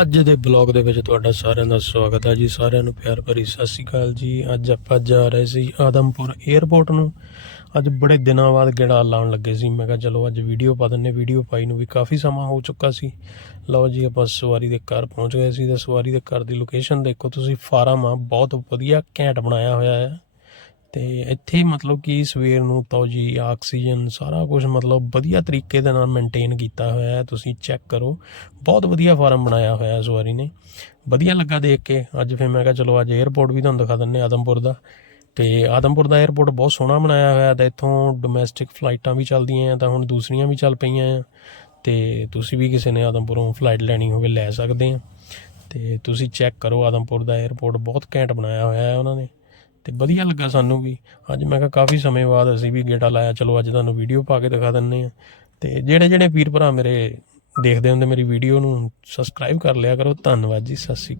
ਅੱਜ ਦੇ ਬਲੌਗ ਦੇ ਵਿੱਚ ਤੁਹਾਡਾ ਸਾਰਿਆਂ ਦਾ ਸਵਾਗਤ ਹੈ ਜੀ। ਸਾਰਿਆਂ ਨੂੰ ਪਿਆਰ ਭਰੀ ਸਤਿ ਸ਼੍ਰੀ ਅਕਾਲ ਜੀ। ਅੱਜ ਆਪਾਂ ਜਾ ਰਹੇ ਸੀ ਆਦਮਪੁਰ 에ਅਰਪੋਰਟ ਨੂੰ। ਅੱਜ ਬੜੇ ਦਿਨਾਂ ਬਾਅਦ ਗੇੜਾ ਲਾਉਣ ਲੱਗੇ ਸੀ। ਮੈਂ ਕਿਹਾ ਚਲੋ ਅੱਜ ਵੀਡੀਓ ਪਾ ਦਿੰਨੇ ਵੀਡੀਓ ਪਾਈ ਨੂੰ ਵੀ ਕਾਫੀ ਸਮਾਂ ਹੋ ਚੁੱਕਾ ਸੀ। ਲਓ ਜੀ, ਆਪਾਂ ਸਵਾਰੀ ਦੇ ਘਰ ਪਹੁੰਚ ਗਏ ਸੀ ਤੇ ਸਵਾਰੀ ਦੇ ਘਰ ਦੀ ਲੋਕੇਸ਼ਨ ਦੇਖੋ। ਤੁਸੀਂ ਫਾਰਮ ਆ, ਬਹੁਤ ਵਧੀਆ ਘੈਂਟ ਬਣਾਇਆ ਹੋਇਆ ਹੈ। ਤੇ ਇੱਥੇ ਮਤਲਬ ਕਿ ਸਵੇਰ ਨੂੰ ਤੌਜੀ ਆਕਸੀਜਨ ਸਾਰਾ ਕੁਝ ਮਤਲਬ ਵਧੀਆ ਤਰੀਕੇ ਦੇ ਨਾਲ ਮੇਨਟੇਨ ਕੀਤਾ ਹੋਇਆ ਹੈ, ਤੁਸੀਂ ਚੈੱਕ ਕਰੋ। ਬਹੁਤ ਵਧੀਆ ਫਾਰਮ ਬਣਾਇਆ ਹੋਇਆ ਇਸ ਵਾਰੀ ਨੇ। ਵਧੀਆ ਲੱਗਾ ਦੇਖ ਕੇ। ਅੱਜ ਫਿਰ ਮੈਂ ਕਿਹਾ ਚਲੋ ਅੱਜ 에어ਪੋਰਟ ਵੀ ਤੁਹਾਨੂੰ ਦਿਖਾ ਦਿੰਨੇ ਆਦਮਪੁਰ ਦਾ। ਤੇ ਆਦਮਪੁਰ ਦਾ 에어ਪੋਰਟ ਬਹੁਤ ਸੋਹਣਾ ਬਣਾਇਆ ਹੋਇਆ ਤਾਂ ਇੱਥੋਂ ਡੋਮੈਸਟਿਕ ਫਲਾਈਟਾਂ ਵੀ ਚੱਲਦੀਆਂ ਆ ਤਾਂ ਹੁਣ ਦੂਸਰੀਆਂ ਵੀ ਚੱਲ ਪਈਆਂ ਆ ਤੇ ਤੁਸੀਂ ਵੀ ਕਿਸੇ ਨੇ ਆਦਮਪੁਰੋਂ ਫਲਾਈਟ ਲੈਣੀ ਹੋਵੇ ਲੈ ਸਕਦੇ ਆ ਤੇ ਤੁਸੀਂ ਚੈੱਕ ਕਰੋ ਆਦਮਪੁਰ ਦਾ 에어ਪੋਰਟ ਬਹੁਤ ਘੈਂਟ ਬਣਾਇਆ ਹੋਇਆ ਹੈ ਉਹਨਾਂ ਨੇ। ਤੇ ਵਧੀਆ ਲੱਗਾ ਸਾਨੂੰ ਵੀ। ਅੱਜ ਮੈਂ ਕਿਹਾ ਕਾਫੀ ਸਮੇਂ ਬਾਅਦ ਅਸੀਂ ਵੀ ਗੇੜਾ ਲਾਇਆ। ਚਲੋ ਅੱਜ ਤੁਹਾਨੂੰ ਵੀਡੀਓ ਪਾ ਕੇ ਦਿਖਾ ਦਿੰਨੇ ਆ ਤੇ ਜਿਹੜੇ ਜਿਹੜੇ ਵੀਰ ਭਰਾ ਮੇਰੇ ਦੇਖਦੇ ਹੁੰਦੇ ਮੇਰੀ ਵੀਡੀਓ ਨੂੰ ਸਬਸਕ੍ਰਾਈਬ ਕਰ ਲਿਆ ਕਰੋ। ਧੰਨਵਾਦ ਜੀ, ਸਤਿ ਸ਼੍ਰੀ ਅਕਾਲ।